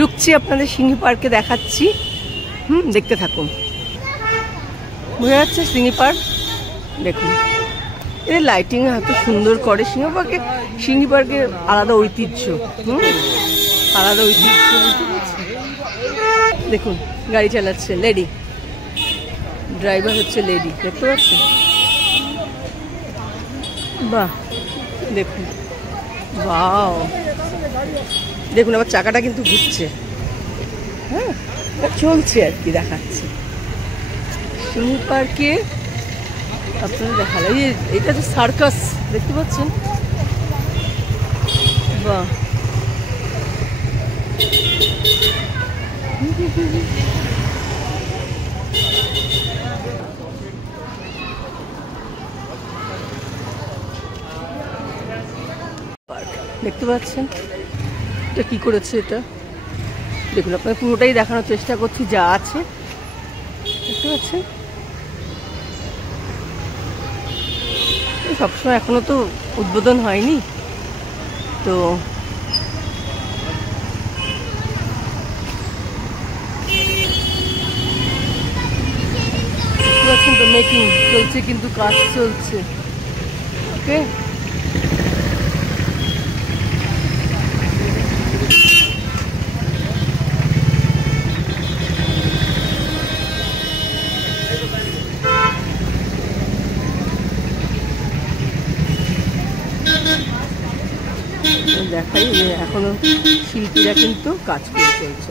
ঢুকছি, আপনাদের সিংহী পার্কে দেখাচ্ছি। দেখতে থাকুন। বোঝা যাচ্ছে সিংহী পার্ক। দেখুন এর লাইটিং এত সুন্দর করে। সিংহী পার্কের আলাদা ঐতিহ্য। আলাদা ঐতিহ্য। দেখুন গাড়ি চালাচ্ছে লেডি, ড্রাইভার হচ্ছে লেডি, দেখতে পাচ্ছেন? বাহ, দেখুন, বাও, দেখুন আবার চাকাটা কিন্তু ঘুরছে। হ্যাঁ, চলছে আর কি, দেখাচ্ছে সিংহী পার্কে। আপনারা দেখালাম, এটা তো সার্কাস, দেখতে পাচ্ছেন? বাহ, দেখতে পাচ্ছেন? এটা কি করেছে এটা, দেখুন। আপনার পুরোটাই দেখানোর চেষ্টা করছি যা আছে, দেখতে পাচ্ছেন? সবসময় এখনো তো উদ্বোধন হয়নি, তো তো মেকিং চলছে, কিন্তু কাজ চলছে। ওকে, দেখাই যে এখনো শিল্পীরা কিন্তু কাজ করে চলছে।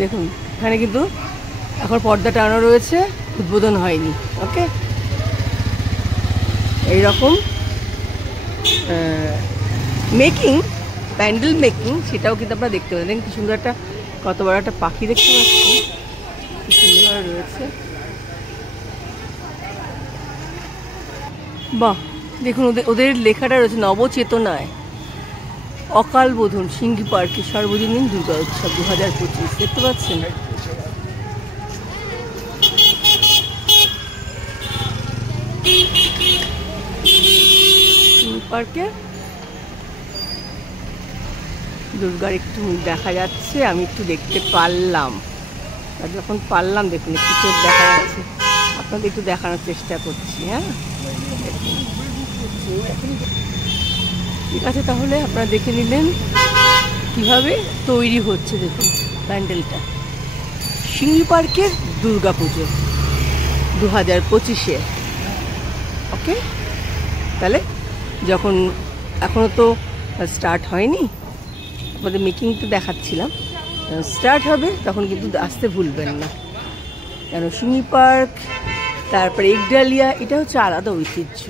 দেখুন এখানে কিন্তু এখন পর্দা টানানো রয়েছে, উদ্বোধন হয়নি। ওকে, এইরকম মেকিং, প্যান্ডেল মেকিং, সেটাও কিন্তু আপনারা দেখতে পাবেন। দেখুন কি সুন্দর একটা, কত বড় একটা পাখি দেখতে পাচ্ছি, কি সুন্দর রয়েছে। বাহ, দেখুন ওদের লেখাটা রয়েছে নবচেতনায় অকাল বোধন সিংহী পার্কে সার্বজনীন দুর্গা উৎসব 2025, দেখতে পাচ্ছেন? পার্কে দুর্গার একটু দেখা যাচ্ছে, আমি একটু দেখতে পারলাম। আর যখন পারলাম, দেখুন একটু চোখ দেখা যাচ্ছে, আপনাদের একটু দেখানোর চেষ্টা করছি। হ্যাঁ, ঠিক আছে, তাহলে আপনারা দেখে নিলেন কিভাবে তৈরি হচ্ছে। দেখুন প্যান্ডেলটা, সিংহী পার্কের দুর্গা পুজো 2025-এ। ওকে, তাহলে যখন এখনো তো স্টার্ট হয়নি, আমাদের মেকিং তো দেখাচ্ছিলাম, স্টার্ট হবে তখন কিন্তু আসতে ভুলবেন না। কেন সিংহী পার্ক, তারপরে একডালিয়া, এটা হচ্ছে আলাদা ঐতিহ্য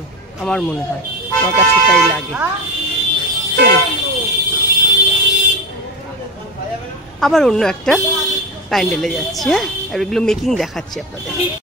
আমার মনে হয়, আমার কাছে তাই লাগে। আবার অন্য একটা প্যান্ডেলে যাচ্ছি। হ্যাঁ, আর এগুলো মেকিং দেখাচ্ছি আপনাদের।